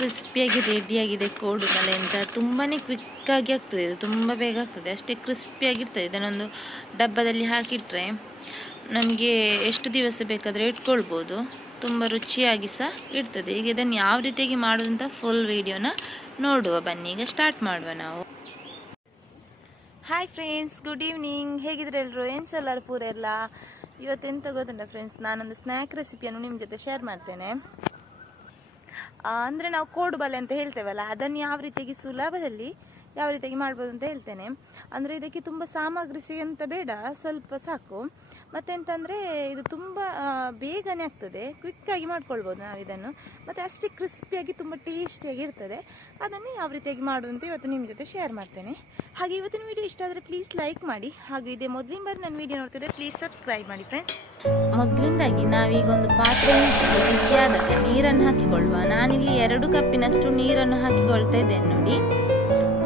ಕ್ರಿಸ್ಪಿಯಾಗಿ ರೆಡಿಯಾಗಿದೆ ಕೋಡುಬಳೆ ಅಂತ. ತುಂಬಾ ಕ್ವಿಕ್ಕಾಗಿ ಆಗ್ತದೆ, ಇದು ತುಂಬ ಬೇಗ ಆಗ್ತದೆ, ಅಷ್ಟೇ ಕ್ರಿಸ್ಪಿಯಾಗಿರ್ತದೆ. ಇದನ್ನೊಂದು ಡಬ್ಬದಲ್ಲಿ ಹಾಕಿಟ್ರೆ ನಮಗೆ ಎಷ್ಟು ದಿವಸ ಬೇಕಾದರೆ ಇಟ್ಕೊಳ್ಬೋದು, ತುಂಬ ರುಚಿಯಾಗಿ ಸಹ ಇರ್ತದೆ. ಈಗ ಇದನ್ನು ಯಾವ ರೀತಿಯಾಗಿ ಮಾಡೋದಂತ ಫುಲ್ ವಿಡಿಯೋನ ನೋಡುವ ಬನ್ನಿ. ಈಗ ಸ್ಟಾರ್ಟ್ ಮಾಡುವ ನಾವು. Hi friends, good evening. ಹೇಗಿದ್ರೆ ಎಲ್ಲರೂ? ಎಲ್ಲರೂ ಪೂರ ಎಲ್ಲ. ಇವತ್ತೆಂತ ಗೊತ್ತುಂಟ ಫ್ರೆಂಡ್ಸ್, ನಾನೊಂದು ಸ್ನ್ಯಾಕ್ ರೆಸಿಪಿಯನ್ನು ನಿಮ್ಮ ಜೊತೆ ಶೇರ್ ಮಾಡ್ತೇನೆ. ಅಂದರೆ ನಾವು ಕೋಡುಬಳೆ ಅಂತ ಹೇಳ್ತೇವಲ್ಲ, ಅದನ್ನು ಯಾವ ರೀತಿಯಾಗಿ ಸುಲಭದಲ್ಲಿ ಯಾವ ರೀತಿಯಾಗಿ ಮಾಡ್ಬೋದು ಅಂತ ಹೇಳ್ತೇನೆ. ಅಂದರೆ ಇದಕ್ಕೆ ತುಂಬ ಸಾಮಗ್ರಿ ಅಂತ ಬೇಡ, ಸ್ವಲ್ಪ ಸಾಕು. ಮತ್ತೆಂತಂದರೆ ಇದು ತುಂಬ ಬೇಗನೆ ಆಗ್ತದೆ, ಕ್ವಿಕ್ಕಾಗಿ ಮಾಡ್ಕೊಳ್ಬೋದು ನಾವು ಇದನ್ನು. ಮತ್ತು ಅಷ್ಟೇ ಕ್ರಿಸ್ಪಿಯಾಗಿ ತುಂಬ ಟೇಸ್ಟಿಯಾಗಿ ಇರ್ತದೆ. ಅದನ್ನು ಯಾವ ರೀತಿಯಾಗಿ ಮಾಡೋದು ಅಂತ ಇವತ್ತು ನಿಮ್ಮ ಜೊತೆ ಶೇರ್ ಮಾಡ್ತೇನೆ. ಹಾಗೆ ಇವತ್ತಿನ ವಿಡಿಯೋ ಇಷ್ಟ ಆದರೆ ಪ್ಲೀಸ್ ಲೈಕ್ ಮಾಡಿ. ಹಾಗೂ ಇದೇ ಮೊದಲಿನ ಬಾರಿ ನನ್ನ ವಿಡಿಯೋ ನೋಡ್ತಿದ್ರೆ ಪ್ಲೀಸ್ ಸಬ್ಸ್ಕ್ರೈಬ್ ಮಾಡಿ ಫ್ರೆಂಡ್ಸ್. ಮೊದಲಿಂದಾಗಿ ನಾವೀಗ ಒಂದು ಪಾತ್ರೆ ಬಿಸಿಯಾದಾಗ ನೀರನ್ನು ಹಾಕಿಕೊಳ್ಳುವ. ನಾನಿಲ್ಲಿ 2 ಕಪ್ಪಿನಷ್ಟು ನೀರನ್ನು ಹಾಕಿಕೊಳ್ತಾ ಇದ್ದೇನೆ ನೋಡಿ.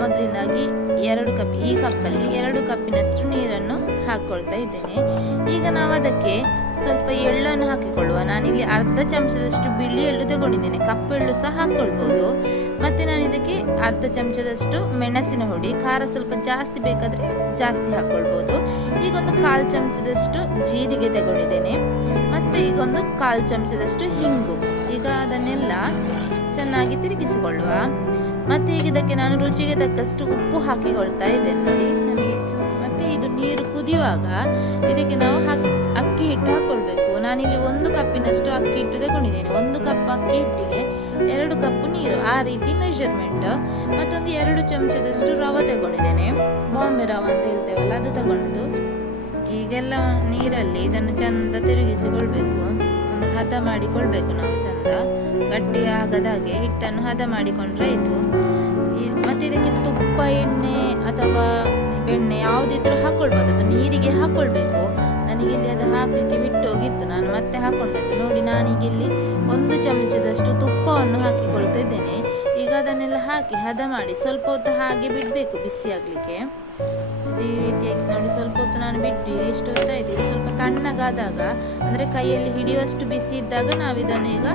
ಮೊದಲಿಂದಾಗಿ 2 ಕಪ್, ಈ ಕಪ್ಪಲ್ಲಿ 2 ಕಪ್ಪಿನಷ್ಟು ನೀರನ್ನು ಹಾಕ್ಕೊಳ್ತಾ ಇದ್ದೇನೆ. ಈಗ ನಾವು ಅದಕ್ಕೆ ಸ್ವಲ್ಪ ಎಳ್ಳನ್ನು ಹಾಕಿಕೊಳ್ಳುವ. ನಾನಿಲ್ಲಿ ಅರ್ಧ ಚಮಚದಷ್ಟು ಬಿಳಿ ಎಳ್ಳು ತಗೊಂಡಿದ್ದೇನೆ, ಕಪ್ಪು ಎಳ್ಳು ಸಹ ಹಾಕ್ಕೊಳ್ಬೋದು. ಮತ್ತು ನಾನು ಇದಕ್ಕೆ ಅರ್ಧ ಚಮಚದಷ್ಟು ಮೆಣಸಿನ ಹುಡಿ, ಖಾರ ಸ್ವಲ್ಪ ಜಾಸ್ತಿ ಬೇಕಾದರೆ ಜಾಸ್ತಿ ಹಾಕ್ಕೊಳ್ಬೋದು. ಈಗೊಂದು 1/4 ಚಮಚದಷ್ಟು ಜೀರಿಗೆ ತಗೊಂಡಿದ್ದೇನೆ. ಮತ್ತೆ ಈಗೊಂದು 1/4 ಚಮಚದಷ್ಟು ಹಿಂಗು. ಈಗ ಅದನ್ನೆಲ್ಲ ಚೆನ್ನಾಗಿ ತಿರುಗಿಸಿಕೊಳ್ಳುವ. ಮತ್ತು ಈಗ ಇದಕ್ಕೆ ನಾನು ರುಚಿಗೆ ತಕ್ಕಷ್ಟು ಉಪ್ಪು ಹಾಕಿಕೊಳ್ತಾ ಇದ್ದೇನೆ ನೋಡಿ ನಮಗೆ. ಮತ್ತು ಇದು ನೀರು ಕುದಿಯುವಾಗ ಇದಕ್ಕೆ ನಾವು ಅಕ್ಕಿ ಹಿಟ್ಟು ಹಾಕ್ಕೊಳ್ಬೇಕು. ನಾನಿಲ್ಲಿ 1 ಕಪ್ಪಿನಷ್ಟು ಅಕ್ಕಿ ಹಿಟ್ಟು ತಗೊಂಡಿದ್ದೇನೆ. 1 ಕಪ್ ಅಕ್ಕಿ ಹಿಟ್ಟಿಗೆ 2 ಕಪ್ ನೀರು, ಆ ರೀತಿ ಮೆಷರ್ಮೆಂಟ್. ಮತ್ತೊಂದು 2 ಚಮಚದಷ್ಟು ರವೆ ತಗೊಂಡಿದ್ದೇನೆ, ಬಾಂಬೆ ರವೆ ಅಂತ ಹೇಳ್ತೇವಲ್ಲ, ಅದು ತಗೊಂಡು ಈಗೆಲ್ಲ ನೀರಲ್ಲಿ ಇದನ್ನು ಚೆಂದ ತಿರುಗಿಸಿಕೊಳ್ಬೇಕು. ಒಂದು ಹದ ಮಾಡಿಕೊಳ್ಬೇಕು ನಾವು, ಚೆಂದ ಗಟ್ಟಿ ಆಗದಾಗೆ ಹಿಟ್ಟನ್ನು ಹದ ಮಾಡಿಕೊಂಡ್ರೆ ಆಯಿತು. ಮತ್ತು ಇದಕ್ಕೆ ತುಪ್ಪ, ಎಣ್ಣೆ ಅಥವಾ ಬೆಣ್ಣೆ ಯಾವುದಿದ್ರೂ ಹಾಕ್ಕೊಳ್ಬೋದು. ಅದು ನೀರಿಗೆ ಹಾಕ್ಕೊಳ್ಬೇಕು. ನನಗಿಲ್ಲಿ ಅದು ಹಾಕಲಿಕ್ಕೆ ಬಿಟ್ಟು ಹೋಗಿತ್ತು, ನಾನು ಮತ್ತೆ ಹಾಕ್ಕೊಂಡದ್ದು ನೋಡಿ. ನಾನೀಗಿಲ್ಲಿ 1 ಚಮಚದಷ್ಟು ತುಪ್ಪವನ್ನು ಹಾಕಿಕೊಳ್ತಾ ಇದ್ದೇನೆ. ಈಗ ಅದನ್ನೆಲ್ಲ ಹಾಕಿ ಹದ ಮಾಡಿ ಸ್ವಲ್ಪ ಹೊತ್ತು ಹಾಗೆ ಬಿಡಬೇಕು ಬಿಸಿ ಆಗಲಿಕ್ಕೆ. ಈ ರೀತಿಯಾಗಿ ನೋಡಿ ಸ್ವಲ್ಪ ಹೊತ್ತು ನಾನು ಬಿಟ್ಟು ಈಗ ಎಷ್ಟು ಹೊತ್ತಾಯಿತು. ಈಗ ಸ್ವಲ್ಪ ತಣ್ಣಗಾದಾಗ, ಅಂದರೆ ಕೈಯಲ್ಲಿ ಹಿಡಿಯುವಷ್ಟು ಬಿಸಿ ಇದ್ದಾಗ ನಾವಿದನ್ನು ಈಗ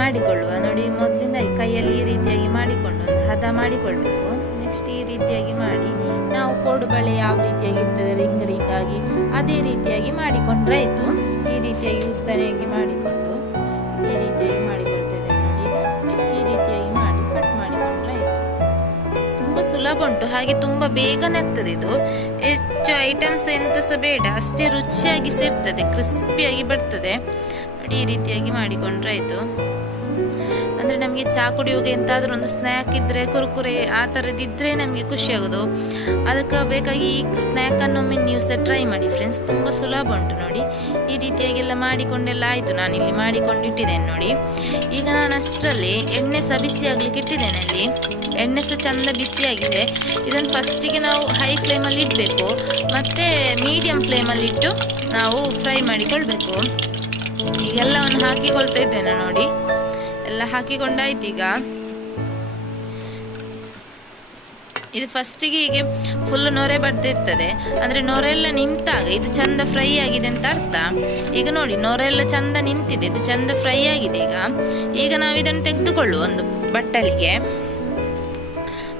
ಮಾಡಿಕೊಳ್ಳುವ ನೋಡಿ. ಮೊದಲಿಂದ ಕೈಯಲ್ಲಿ ಈ ರೀತಿಯಾಗಿ ಮಾಡಿಕೊಂಡು ಒಂದು ಹದ ಮಾಡಿಕೊಳ್ಬೇಕು. ನೆಕ್ಸ್ಟ್ ಈ ರೀತಿಯಾಗಿ ಮಾಡಿ ನಾವು ಕೋಡುಬಳೆ ಯಾವ ರೀತಿಯಾಗಿ ಇರ್ತದೆ ರಿಂಗ್ ರಿಂಗ್ ಆಗಿ, ಅದೇ ರೀತಿಯಾಗಿ ಮಾಡಿಕೊಂಡ್ರೆ ಆಯಿತು. ಈ ರೀತಿಯಾಗಿ ಉದ್ದನೆಯಾಗಿ ಮಾಡಿಕೊಂಡು ಈ ರೀತಿಯಾಗಿ ಮಾಡಿಕೊಳ್ತೇನೆ ನೋಡಿ. ಈಗ ಈ ರೀತಿಯಾಗಿ ಮಾಡಿ ಕಟ್ ಮಾಡಿಕೊಂಡ್ರೆ ಆಯಿತು. ತುಂಬ ಸುಲಭ ಉಂಟು, ಹಾಗೆ ತುಂಬ ಬೇಗನೆ ಆಗ್ತದೆ. ಇದು ಹೆಚ್ಚು ಐಟಮ್ಸ್ ಎಂತ ಸಹ ಬೇಡ, ಅಷ್ಟೇ ರುಚಿಯಾಗಿ ಸೇರ್ತದೆ, ಕ್ರಿಸ್ಪಿಯಾಗಿ ಬರ್ತದೆ ನೋಡಿ. ಈ ರೀತಿಯಾಗಿ ಮಾಡಿಕೊಂಡ್ರೆ ಆಯಿತು. ಅಂದರೆ ನಮಗೆ ಚಹಾ ಕುಡಿಯುವಾಗ ಎಂತಾದರೂ ಒಂದು ಸ್ನ್ಯಾಕ್ ಇದ್ದರೆ, ಕುರುಕುರೆ ಆ ಥರದ್ದಿದ್ದರೆ ನಮಗೆ ಖುಷಿ ಆಗೋದು. ಅದಕ್ಕೆ ಬೇಕಾಗಿ ಈ ಸ್ನ್ಯಾಕನ್ನೊಮ್ಮೆ ನೀವು ಸಹ ಟ್ರೈ ಮಾಡಿ ಫ್ರೆಂಡ್ಸ್, ತುಂಬ ಸುಲಭ ಉಂಟು ನೋಡಿ. ಈ ರೀತಿಯಾಗೆಲ್ಲ ಮಾಡಿಕೊಂಡೆಲ್ಲ ಆಯಿತು. ನಾನಿಲ್ಲಿ ಮಾಡಿಕೊಂಡು ಇಟ್ಟಿದ್ದೇನೆ ನೋಡಿ. ಈಗ ನಾನು ಅಷ್ಟರಲ್ಲಿ ಎಣ್ಣೆ ಸಹ ಬಿಸಿ ಆಗಲಿಕ್ಕೆ ಇಟ್ಟಿದ್ದೇನೆ. ಅಲ್ಲಿ ಎಣ್ಣೆ ಸಹ ಚೆಂದ ಬಿಸಿಯಾಗಿದೆ. ಇದನ್ನು ಫಸ್ಟಿಗೆ ನಾವು ಹೈ ಫ್ಲೇಮಲ್ಲಿ ಇಡಬೇಕು, ಮತ್ತು ಮೀಡಿಯಮ್ ಫ್ಲೇಮಲ್ಲಿಟ್ಟು ನಾವು ಫ್ರೈ ಮಾಡಿಕೊಳ್ಬೇಕು. ಈಗೆಲ್ಲವನ್ನು ಹಾಕಿಕೊಳ್ತಾ ಇದ್ದೇನೆ ನೋಡಿ. ಎಲ್ಲ ಹಾಕಿಕೊಂಡಾಯ್ತು. ಈಗ ಇದು ಫಸ್ಟಿಗೆ ಹೀಗೆ ಫುಲ್ ನೊರೆ ಬರ್ತಿರ್ತದೆ, ಅಂದರೆ ನೊರೆಲ್ಲ ನಿಂತಾಗ ಇದು ಚಂದ ಫ್ರೈ ಆಗಿದೆ ಅಂತ ಅರ್ಥ. ಈಗ ನೋಡಿ ನೊರೆಲ್ಲ ಚಂದ ನಿಂತಿದೆ, ಇದು ಚಂದ ಫ್ರೈ ಆಗಿದೆ. ಈಗ ನಾವು ಇದನ್ನು ತೆಗೆದುಕೊಳ್ಳುವ ಒಂದು ಬಟ್ಟಲಿಗೆ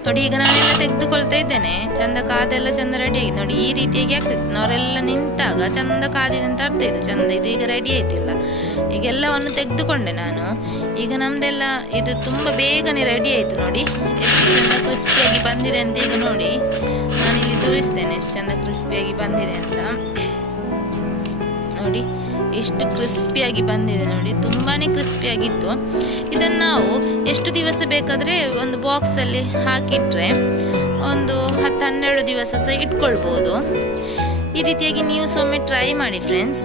ನೋಡಿ. ಈಗ ನಾನೆಲ್ಲ ತೆಗೆದುಕೊಳ್ತಾ ಇದ್ದೇನೆ. ಚಂದ ಕಾದೆಲ್ಲ ಚಂದ ರೆಡಿ ಆಗಿದೆ ನೋಡಿ. ಈ ರೀತಿಯಾಗಿ ಆಗ್ತದೆ, ನೊರೆಲ್ಲ ನಿಂತಾಗ ಚಂದ ಕಾದಿದೆ ಅಂತ ಅರ್ಥ. ಇದು ಚಂದ, ಇದು ಈಗ ರೆಡಿ ಆಯ್ತಿಲ್ಲ. ಈಗೆಲ್ಲವನ್ನು ತೆಗೆದುಕೊಂಡೆ ನಾನು. ಈಗ ನಮ್ದೆಲ್ಲ ಇದು ತುಂಬ ಬೇಗನೆ ರೆಡಿ ಆಯಿತು ನೋಡಿ. ಎಷ್ಟು ಚಂದ ಕ್ರಿಸ್ಪಿಯಾಗಿ ಬಂದಿದೆ ಅಂತ ಈಗ ನೋಡಿ. ನಾನಿಲ್ಲಿ ತೋರಿಸ್ತೇನೆ ಎಷ್ಟು ಚಂದ ಕ್ರಿಸ್ಪಿಯಾಗಿ ಬಂದಿದೆ ಅಂತ ನೋಡಿ. ಎಷ್ಟು ಕ್ರಿಸ್ಪಿಯಾಗಿ ಬಂದಿದೆ ನೋಡಿ, ತುಂಬಾ ಕ್ರಿಸ್ಪಿಯಾಗಿತ್ತು. ಇದನ್ನು ನಾವು ಎಷ್ಟು ದಿವಸ ಬೇಕಾದರೆ ಒಂದು ಬಾಕ್ಸಲ್ಲಿ ಹಾಕಿಟ್ರೆ ಒಂದು 10-12 ದಿವಸ ಸಹ ಇಟ್ಕೊಳ್ಬೋದು. ಈ ರೀತಿಯಾಗಿ ನೀವು ಸೊಮ್ಮೆ ಟ್ರೈ ಮಾಡಿ ಫ್ರೆಂಡ್ಸ್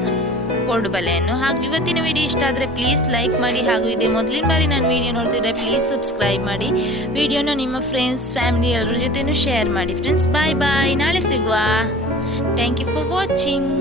ಕೋಡುಬಳೆಯನ್ನು. ಹಾಗೂ ಇವತ್ತಿನ ವಿಡಿಯೋ ಇಷ್ಟ ಆದರೆ ಪ್ಲೀಸ್ ಲೈಕ್ ಮಾಡಿ. ಹಾಗೂ ಇದೇ ಮೊದಲಿನ ಬಾರಿ ನಾನು ವಿಡಿಯೋ ನೋಡ್ತಿದ್ರೆ ಪ್ಲೀಸ್ ಸಬ್ಸ್ಕ್ರೈಬ್ ಮಾಡಿ. ವಿಡಿಯೋನ ನಿಮ್ಮ ಫ್ರೆಂಡ್ಸ್, ಫ್ಯಾಮಿಲಿ ಎಲ್ಲರ ಜೊತೆನೂ ಶೇರ್ ಮಾಡಿ ಫ್ರೆಂಡ್ಸ್. ಬಾಯ್ ಬಾಯ್, ನಾಳೆ ಸಿಗುವ. Thank you for watching.